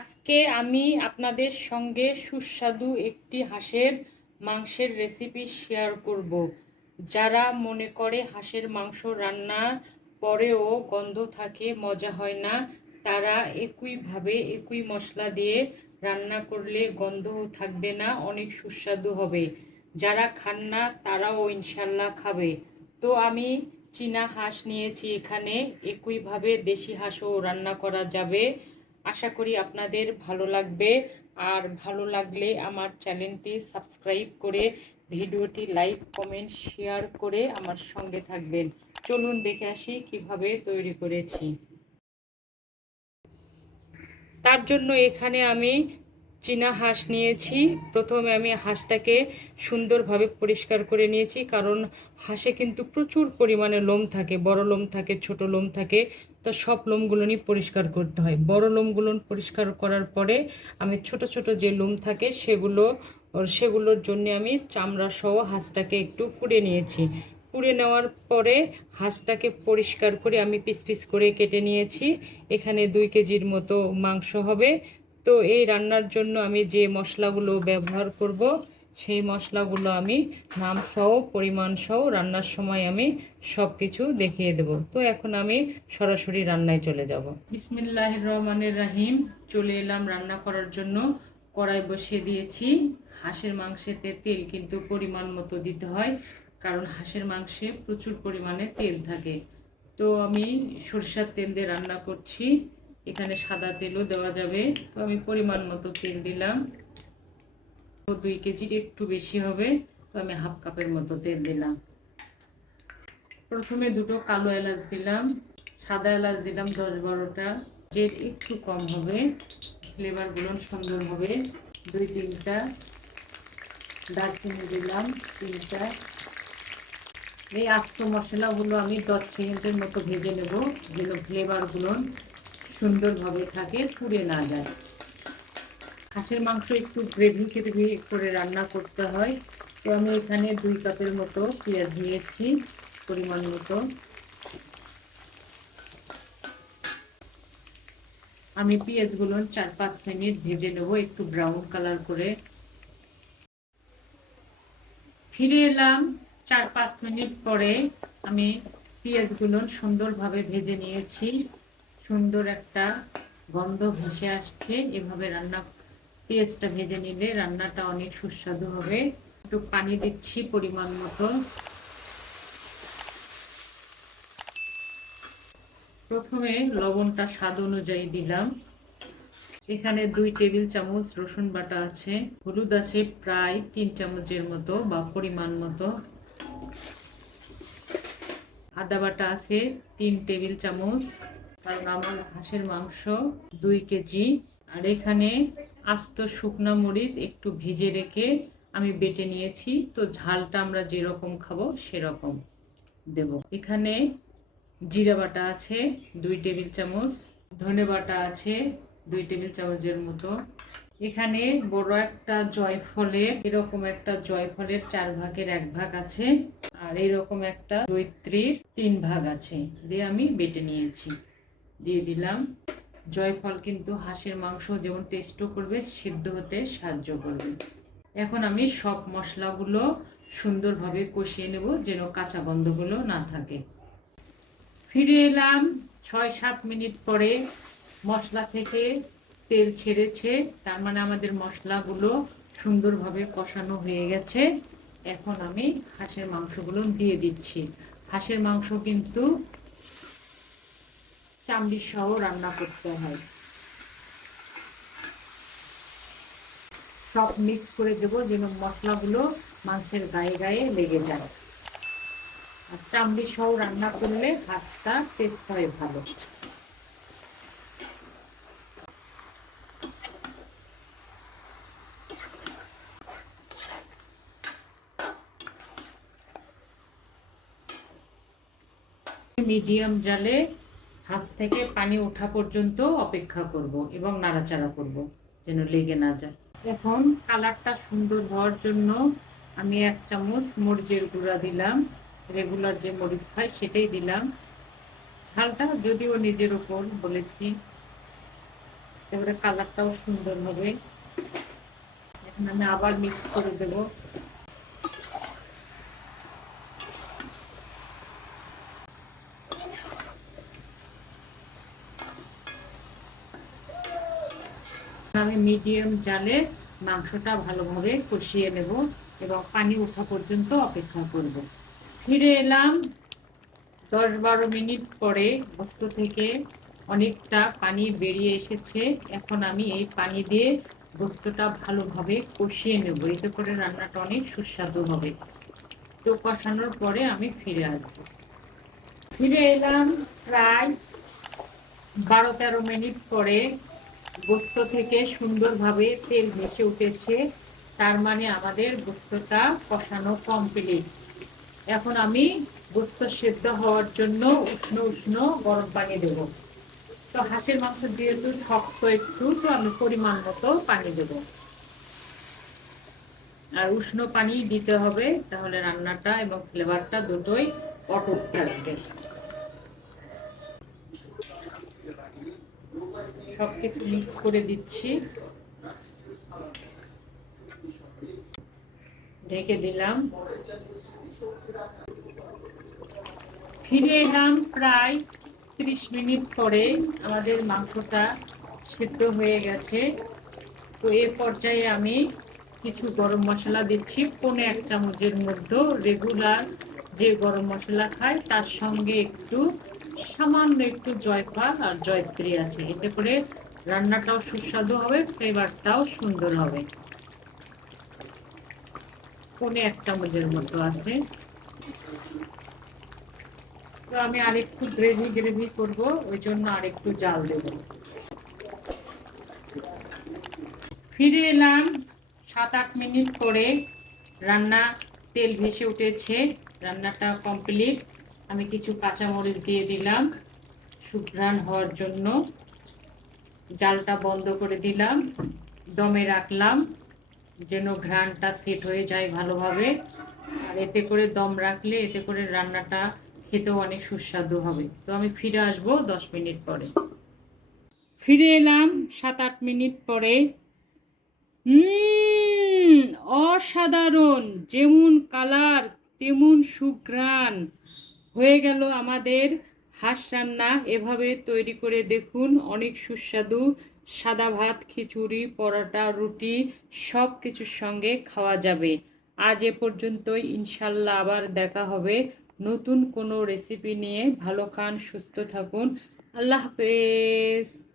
আজকে আমি আপনাদের সঙ্গে সুস্বাদু একটি হাঁসের মাংসের রেসিপি শেয়ার করব। যারা মনে করে হাঁসের মাংস রান্নার পরেও গন্ধ থাকে, মজা হয় না, তারা একইভাবে একই মশলা দিয়ে রান্না করলে গন্ধও থাকবে না, অনেক সুস্বাদু হবে। যারা খান না, তারাও ইনশাল্লাহ খাবে। তো আমি চীনা হাঁস নিয়েছি এখানে, একইভাবে দেশি হাঁসও রান্না করা যাবে। আশা করি আপনাদের ভালো লাগবে। আর ভালো লাগলে আমার চ্যানেলটি সাবস্ক্রাইব করে, ভিডিওটি লাইক, কমেন্ট, শেয়ার করে আমার সঙ্গে থাকবেন। চলুন দেখে আসি কীভাবে তৈরি করেছি। তার জন্য এখানে আমি চীনা হাঁস নিয়েছি। প্রথমে আমি হাঁসটাকে সুন্দরভাবে পরিষ্কার করে নিয়েছি, কারণ হাঁসে কিন্তু প্রচুর পরিমাণে লোম থাকে, বড় লোম থাকে, ছোট লোম থাকে। তো সব লোমগুলো নিয়ে পরিষ্কার করতে হয়। বড় লোমগুলো পরিষ্কার করার পরে আমি ছোট ছোট যে লোম থাকে সেগুলো সেগুলোর জন্য আমি চামড়া সহ হাঁসটাকে একটু পুড়ে নিয়েছি। পুড়ে নেওয়ার পরে হাঁসটাকে পরিষ্কার করে আমি পিস পিস করে কেটে নিয়েছি। এখানে দুই কেজির মতো মাংস হবে। তো এই রান্নার জন্য আমি যে মশলাগুলো ব্যবহার করব সেই মশলাগুলো আমি নাম সহ পরিমাণ সহ রান্নার সময় আমি সব কিছু দেখিয়ে দেব। তো এখন আমি সরাসরি রান্নায় চলে যাব। বিসমিল্লাহ রহমানের রাহিম। চলে এলাম রান্না করার জন্য। কড়াই বসিয়ে দিয়েছি। হাঁসের মাংসেতে তেল কিন্তু পরিমাণ মতো দিতে হয়, কারণ হাঁসের মাংসে প্রচুর পরিমাণে তেল থাকে। তো আমি সরষার তেল দিয়ে রান্না করছি। এখানে সাদা তেলও দেওয়া যাবে। তো আমি পরিমাণ মতো তেল দিলাম। দুই কেজির একটু বেশি হবে, তো আমি হাফ কাপের মতো তেল দিলাম। প্রথমে দুটো কালো এলাচ দিলাম, সাদা এলাচ দিলাম দশ বারোটা। যে একটু কম হবে, ফ্লেভারগুলো সুন্দর হবে। দুই তিনটা দারচিনি দিলাম, তিনটা। এই আস্ত মশলাগুলো আমি দশ সেকেন্ডের মতো ভেজে নেব, যেন ফ্লেভারগুলো সুন্দরভাবে থাকে, পুড়ে না যায়। হাঁসের মাংস একটু গ্রেভি গ্রেভি করে রান্না করতে হয়। তো আমি এখানে দুই কাপের মতো পেঁয়াজ নিয়েছি, পরিমাণ মতো। আমি পেঁয়াজগুলো চার পাঁচ মিনিট ভেজে নেব, একটু ব্রাউন কালার করে। ফিরে এলাম চার পাঁচ মিনিট পরে আমি পেঁয়াজগুলো সুন্দরভাবে ভেজে নিয়েছি। সুন্দর একটা গন্ধ ভেসে আসছে, এভাবে রান্না পেঁয়াজটা ভেজে নিলে রান্নাটা অনেক সুস্বাদু হবে। একটু পানি দিচ্ছি পরিমাণ মতো। প্রথমে লবণটা স্বাদ অনুযায়ী দিলাম। এখানে দুই টেবিল চামচ রসুন বাটা আছে। হলুদ আছে প্রায় তিন চামচের মতো বা পরিমাণ মতো। আদা বাটা আছে তিন টেবিল চামচ। কারণ আমার হাঁসের মাংস দুই কেজি। আর এখানে আস্ত শুকনা মরিচ একটু ভিজে রেখে আমি বেটে নিয়েছি। তো ঝালটা আমরা যেরকম খাব সেরকম দেব। এখানে জিরা বাটা আছে, দুই টেবিল চামচ। ধনে বাটা আছে, দুই টেবিল চামচের মতো। এখানে বড় একটা জয়ফলের, এরকম একটা জয়ফলের চার ভাগের এক ভাগ আছে। আর এরকম একটা জৈত্রীর তিন ভাগ আছে। দিয়ে আমি বেটে নিয়েছি। দিয়ে দিলাম। জয়ফল কিন্তু হাঁসের মাংস যেমন টেস্টও করবে, সিদ্ধ হতে সাহায্য করবে। এখন আমি সব মশলাগুলো সুন্দরভাবে কষিয়ে নেব যেন কাঁচা গন্ধগুলো না থাকে। ফিরে এলাম ছয় সাত মিনিট পরে মশলা থেকে তেল ছেড়েছে, তার মানে আমাদের মশলাগুলো সুন্দরভাবে কষানো হয়ে গেছে। এখন আমি হাঁসের মাংসগুলো দিয়ে দিচ্ছি। হাঁসের মাংস কিন্তু চামড়ি সহ রান্না করতে হয়। সব মিক্স করে দেবো যেন মশলাগুলো মাংসের গায়ে গায়ে লেগে যায়। আর চামড়ি সহ রান্না করলে হাঁসটা টেস্ট হয় ভালো। মিডিয়াম জালে হাঁস থেকে পানি ওঠা পর্যন্ত অপেক্ষা করব এবং নাড়াচাড়া করব যেন লেগে না যায়। এখন কালারটা সুন্দর হওয়ার জন্য আমি এক চামচ মরিচের গুঁড়া দিলাম। রেগুলার যে মরিচ খাই সেটাই দিলাম। ঝালটা যদিও নিজের ওপর বলেছি, এবারে কালারটাও সুন্দর হবে। এখন আমি আবার মিক্স করে দেব। আমি মিডিয়াম জালে মাংসটা ভালোভাবে কষিয়ে নেব এবং পানি ওঠা পর্যন্ত অপেক্ষা করব। ফিরে এলাম। দশ বারো মিনিট পরে বস্তু থেকে অনেকটা পানি বেরিয়ে এসেছে। এখন আমি এই পানি দিয়ে বস্তুটা ভালোভাবে কষিয়ে নেব। এতে করে রান্নাটা অনেক সুস্বাদু হবে। তো কষানোর পরে আমি ফিরে আসব। ফিরে এলাম প্রায় বারো তেরো মিনিট পরে গোস্ত থেকে সুন্দরভাবে তেল ভেসে উঠেছে। তার মানে আমাদের গোস্তটা কষানো কমপ্লিট এখন আমি গোস্ত সেদ্ধ হওয়ার জন্য উষ্ণ উষ্ণ গরম পানি দেব। তো হাঁসের মাংস যেহেতু শক্ত একটু, তো আমি পরিমাণ মতো পানি দেব। আর উষ্ণ পানি দিতে হবে, তাহলে রান্নাটা এবং ফ্লেভারটা দুটোই অটুট থাকবে। সবকিছু মিক্স করে দিচ্ছি। ঢেকে দিলাম। ফিরে এলাম প্রায় ত্রিশ মিনিট পরে। আমাদের মাংসটা সিদ্ধ হয়ে গেছে। তো এ পর্যায়ে আমি কিছু গরম মশলা দিচ্ছি। পনে এক চামচের মধ্যে রেগুলার যে গরম মশলা খায়, তার সঙ্গে একটু সামান্য একটু জয়ফল আর জয়ত্রী আছে। এতে করে রান্নাটাও সুস্বাদু হবে, ফ্লেভারটাও সুন্দর হবে। পনে এক চামচের মতো আছে। তো আমি আরেকটু গ্রেভি গ্রেভি করব, ওই জন্য আরেকটু জাল দেব। ফিরে এলাম সাত আট মিনিট পরে রান্না তেল ভেসে উঠেছে, রান্নাটা কমপ্লিট। আমি কিছু কাঁচামরিচ দিয়ে দিলাম। সুঘ্রাণ হওয়ার জন্য জালটা বন্ধ করে দিলাম। দমে রাখলাম যেন ঘ্রাণটা সেট হয়ে যায় ভালোভাবে। আর এতে করে দম রাখলে এতে করে রান্নাটা খেতেও অনেক সুস্বাদু হবে। তো আমি ফিরে আসব দশ মিনিট পরে। ফিরে এলাম সাত আট মিনিট পরে। অসাধারণ! যেমন কালার, তেমন সুঘ্রাণ! হয়ে গেল আমাদের হাঁস রান্না। এভাবে তৈরি করে দেখুন, অনেক সুস্বাদু। সাদা ভাত, খিচুড়ি, পরোটা, রুটি সব কিছুর সঙ্গে খাওয়া যাবে। আজ এ পর্যন্ত ইনশাল্লাহ আবার দেখা হবে নতুন কোনো রেসিপি নিয়ে। ভালো খান, সুস্থ থাকুন। আল্লাহ হাফেজ।